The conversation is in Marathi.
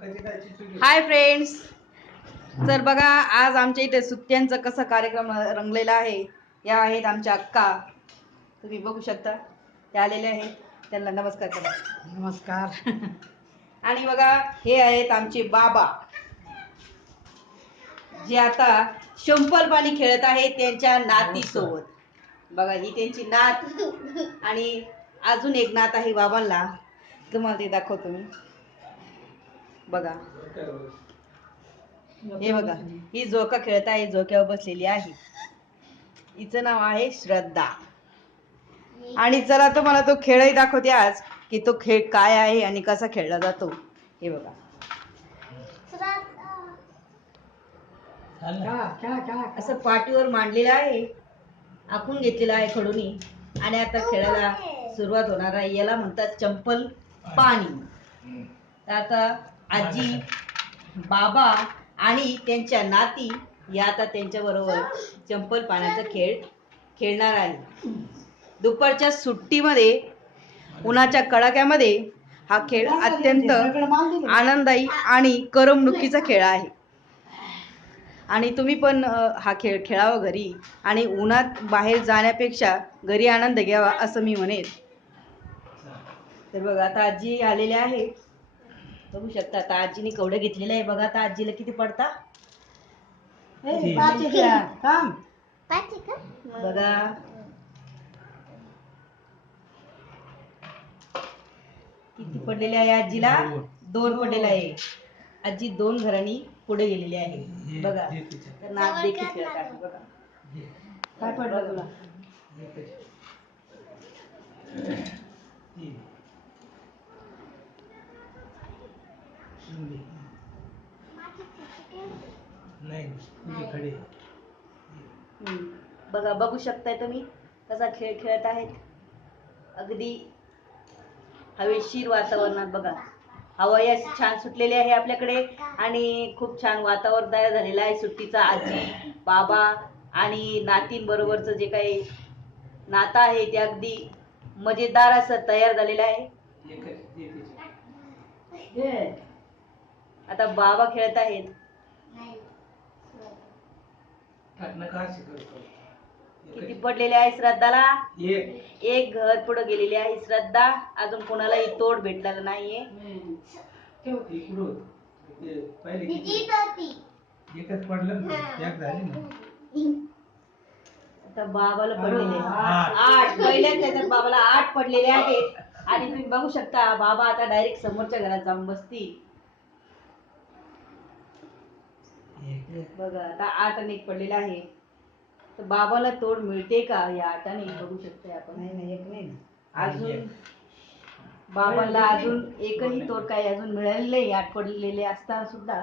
हाय फ्रेंड्स, तर बघा आज आमच्या इथे सुट्ट्यांचा कसा कार्यक्रम रंगलेला आहे. या आहेत आमच्या अक्का, तुम्ही बघू शकता. त्या आलेल्या आहेत, त्यांना नमस्कार करा. नमस्कार. आणि बघा हे आहेत आमचे बाबा, जे आता शंपर पाणी खेळत आहेत त्यांच्या नातीसोबत. बघा ही त्यांची नात आणि अजून एक नात आहे बाबांना, तुम्हाला ते दाखवतो मी. बघा हे बघा, ही झोका खेळत आहे, झोक्यावर बसलेली आहे. हिचं नाव आहे श्रद्धा. आणि चला तुम्हाला तो खेळही दाखवते आज, की तो खेळ काय आहे आणि कसा खेळला जातो. हे बघा, असं पाठीवर मांडलेलं आहे, आखून घेतलेलं आहे खडूनी, आणि आता खेळायला सुरुवात होणार आहे. याला म्हणतात चंपल पाणी. तर आता आजी, बाबा आणि त्यांच्या नाती या आता त्यांच्या बरोबर चंपल पाण्याचा खेळ खेळणार आहे. दुपारच्या सुट्टीमध्ये, उन्हाच्या कडाक्यामध्ये हा खेळ अत्यंत आनंददायी आणि करमणुकीचा खेळ आहे. आणि तुम्ही पण हा खेळ खेळावा घरी, आणि उन्हात बाहेर जाण्यापेक्षा घरी आनंद घ्यावा असं मी म्हणेन. तर बघा आता आजी आलेल्या आहे, बघू शकता. आता आजीने कवडे घेतलेले आहे. बघा आता आजीला किती पडता. बघा किती पडलेले आहे आजीला. 2 पडलेले आहे. आजी 2 घरांनी पुढे गेलेली आहे. बघा तर नाच देखील खेळत आहे. बघा काय पडलं तुला. बघा बघू शकताय तुम्ही कसा खेळ खेळत आहेत. अगदी हवेशीर वातावरणात. बघा हवा अशी छान सुटलेली आहे आपल्याकडे, आणि खूप छान वातावरण तयार झालेलं आहे सुट्टीचा. आजी, बाबा आणि नातींबरोबरचं जे काही नातं आहे ते अगदी मजेदार असं तयार झालेलं आहे. आता बाबा खेळत आहेत. किती पडलेले आहे श्रद्धाला. 1 घर पुढे गेलेली आहे श्रद्धा. अजून कोणालाही तोड भेटलेला नाहीये. आता बाबाला पडलेले 8. पहिल्याच त्याच्यात बाबाला 8 पडलेले आहेत. आणि तुम्ही बघू शकता बाबा आता डायरेक्ट समोरच्या घरात जाऊन बसतील. बघा आता 8 आणि 1 पडलेला आहे. तर बाबाला तोड मिळते का या 8 ने, बघू शकतोय आपण. नाही अजून बाबाला अजून एकही तोड काही अजून मिळालेलं नाही. 8 पडलेले असताना सुद्धा